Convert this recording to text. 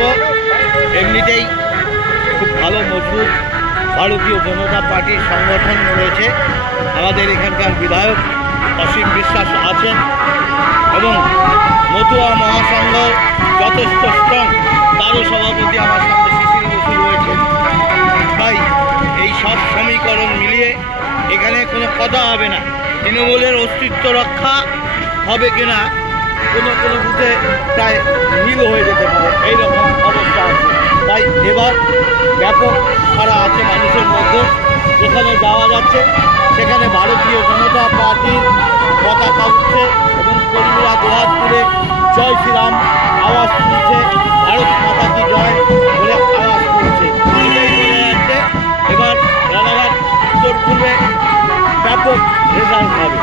বলবো এমনিতেই খুব ভালো মজবুত ভারতীয় জনতা পার্টির সংগঠন রয়েছে। আমাদের এখানকার বিধায়ক অসীম বিশ্বাস আছেন এবং মতুয়া মহাসংঘ যথেষ্ট স্ট্রং, তারও সভাপতি আমার সামনে শিশির বসু রয়েছে। তাই এই সব সমীকরণ মিলিয়ে এখানে কোনো কথা হবে না। তৃণমূলের অস্তিত্ব রক্ষা হবে কিনা কোনো কোনো বুথে প্রায় নীল হয়ে যেতে পারে, এইরকম অবস্থা আছে। তাই এবার ব্যাপক সাড়া আছে মানুষের মধ্যে। যেখানে যাওয়া যাচ্ছে সেখানে ভারতীয় জনতা পার্টির পতাকা উঠছে এবং কর্মীরা দোহাত তুলে জয় শ্রীরাম আওয়াজ তুলছে, ভারত মাতা কি জয় বলে আওয়াজ তুলছে। এটাই বোঝা যাচ্ছে এবার রানাঘাট উত্তর পূর্বে ব্যাপক রেজাল্ট হবে।